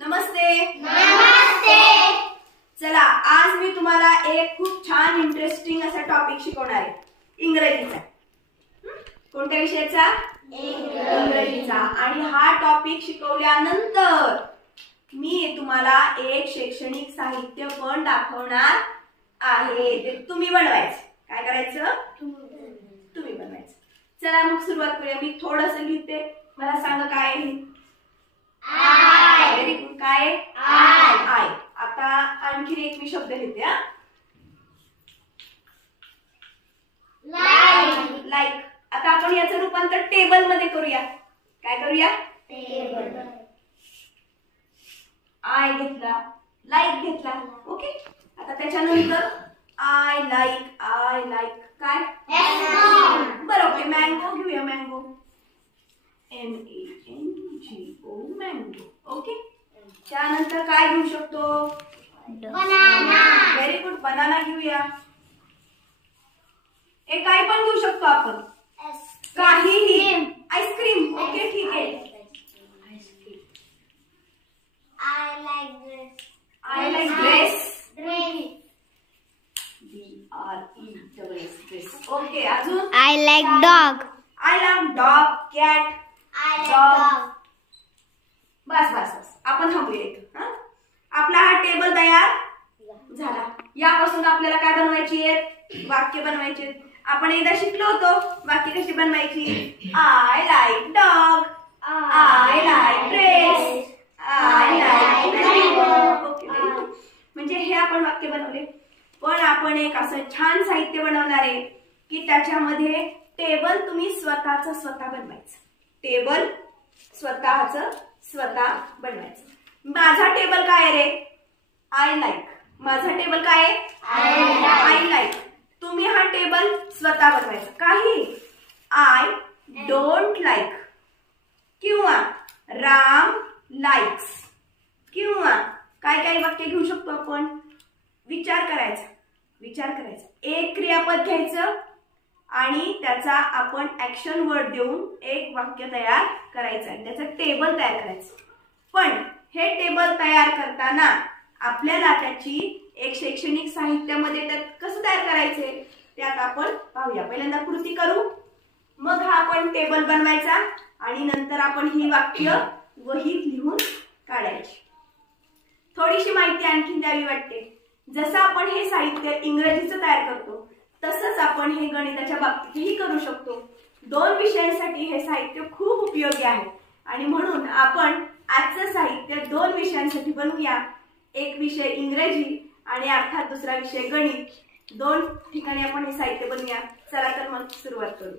नमस्ते. नमस्ते. चला, आज मी तुम्हाला एक खूप छान इंटरेस्टिंग असा टॉपिक शिकवणार आहे, इंग्रजीचा. कोणत्या विषयाचा? इंग्रजीचा. आणि हा टॉपिक शिकवल्यानंतर मी तुम्हाला एक शैक्षणिक साहित्य पण दाखवणार आहे. ते तुम्ही बनवायचं. काय करायचं? तुम्ही बनवायचं. चला मग सुरुवात करूया. मी थोडंसं लिहिते, मला सांगा काय आहे. आय. Very good. काय? आय. आय. आता आणखी एक मी शब्द लिहिते. लाईक. लाईक. आता आपण याचं रूपांतर टेबल मध्ये करूया. काय करूया? टेबल. आय घेतला, लाईक घेतला. ओके. आता त्याच्यानंतर आय लाईक काय? बरोबर. मँगो घेऊया. मँगो. MANGO mango. ओके. त्यानंतर काय घेऊ शकतो? बनाना. Very good. बनाना घेऊया. हे काय पण घेऊ शकतो आपण, काहीही. आईस्क्रीम. ओके, ठीक आहे. I like dress. I like dress. Dress. Dress. Okay. अजून I like dog. I love dog, cat. I like Dog. dog. बस बस बस. आपण थांबूया इथं. आपला हा टेबल तयार झाला. यापासून आपल्याला काय बनवायची आहे? वाक्य बनवायची आहेत. आपण एकदा शिकलो होतो वाक्य कशी बनवायची. I like dog, I like dress, I like mango. Okay. म्हणजे हे आपण वाक्य बनवले. पण आपण एक असं छान साहित्य बनवणार आहे की त्याच्यामध्ये टेबल तुम्ही स्वतः बनवायचं. टेबल स्वतः बनवायचं. माझा टेबल काय आहे रे? I like. माझा टेबल काय आहे? I like. तुम्ही हा टेबल स्वतः बनवायचा. काही आय डोंट लाईक किंवा राम लाईक्स किंवा काय काय वाक्य घेऊ शकतो आपण. विचार करायचा. एक क्रियापद घ्यायचं आणि त्याचा आपण ऍक्शन वर्ड देऊन एक वाक्य तयार करायचं आणि त्याचं टेबल तयार करायचं. पण हे टेबल तयार करताना आपल्याला त्याची एक शैक्षणिक साहित्यामध्ये त्यात कसं तयार करायचे त्यात आपण पाहूया. पहिल्यांदा कृती करू, मग हा आपण टेबल बनवायचा आणि नंतर आपण ही वाक्य वहीत लिहून काढायची. थोडीशी माहिती आणखी द्यावी वाटते. जसं आपण हे साहित्य इंग्रजीचं तयार करतो तसंच आपण हे गणिताच्या बाबतीतही करू शकतो. 2 विषयांसाठी हे साहित्य खूप उपयोगी आहे आणि म्हणून आपण आजचं साहित्य 2 विषयांसाठी बनवूया. एक विषय इंग्रजी आणि अर्थात दुसरा विषय गणित. 2 ठिकाणी आपण हे साहित्य बनवूया. चला तर मग सुरुवात करू.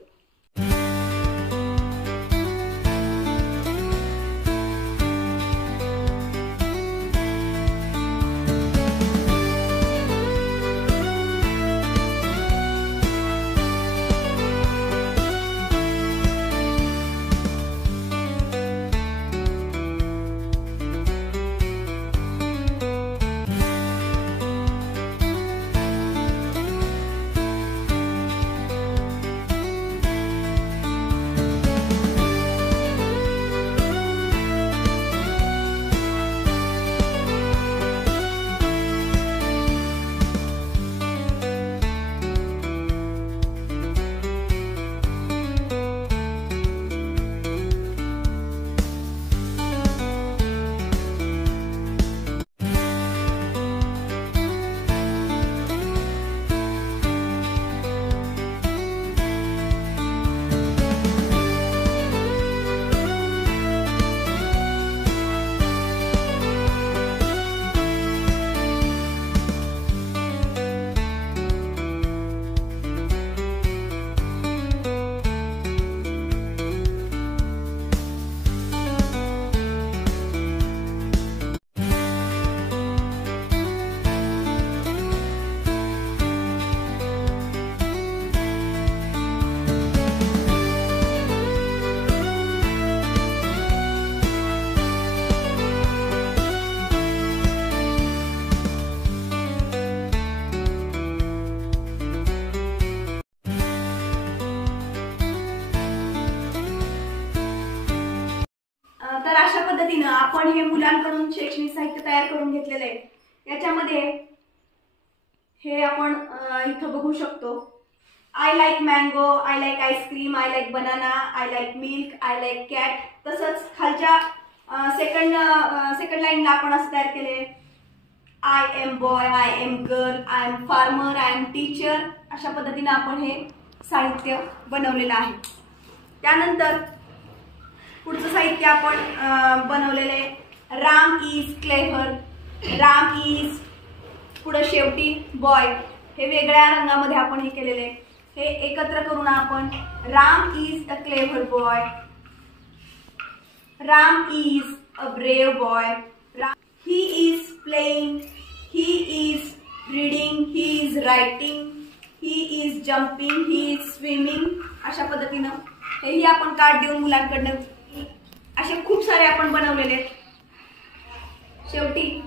आपण हे मुलांकडून शैक्षणिक साहित्य तयार करून घेतलेलं आहे. याच्यामध्ये हे आपण इथं बघू शकतो. I like mango, I like ice cream, I like banana, I like milk, I like cat. तसंच खालच्या सेकंड लाईनला आपण असं तयार केले. I am boy, I am girl, I am farmer, I am teacher. अशा पद्धतीने आपण हे साहित्य बनवलेलं आहे. त्यानंतर पुढचं साहित्य आपण बनवलेलं आहे. Ram is clever, Ram is, पुढे शेवटी बॉय. हे वेगळ्या रंगामध्ये आपण हे केलेले आहे. हे एकत्र करून आपण Ram is a clever boy, Ram is a brave boy, he is playing, he is reading, he is writing, he is jumping, he is swimming. अशा पद्धतीनं हेही आपण कार्ड देऊन मुलांकडनं असे खूप सारे आपण बनवलेले आहेत. शेवटी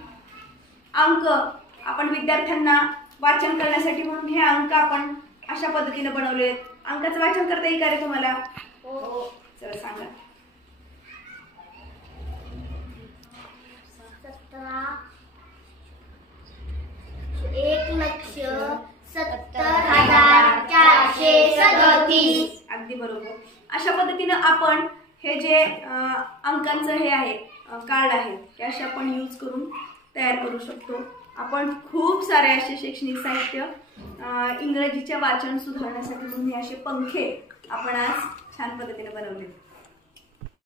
अंक आपण विद्यार्थ्यांना वाचन करण्यासाठी म्हणून हे अंक आपण अशा पद्धतीने बनवले आहेत. अंकाचं वाचन करता येईल का रे तुम्हाला? हो. चला सांगा. 1,70,437. अगदी बरोबर. अशा पद्धतीनं आपण हे जे अंकांचं हे आहे कार्ड आहे ते असे आपण यूज करून तयार करू शकतो. आपण खूप सारे असे शैक्षणिक साहित्य इंग्रजीचे वाचन सुधारण्यासाठी म्हणून हे असे पंखे आपण आज छान पद्धतीने बनवले.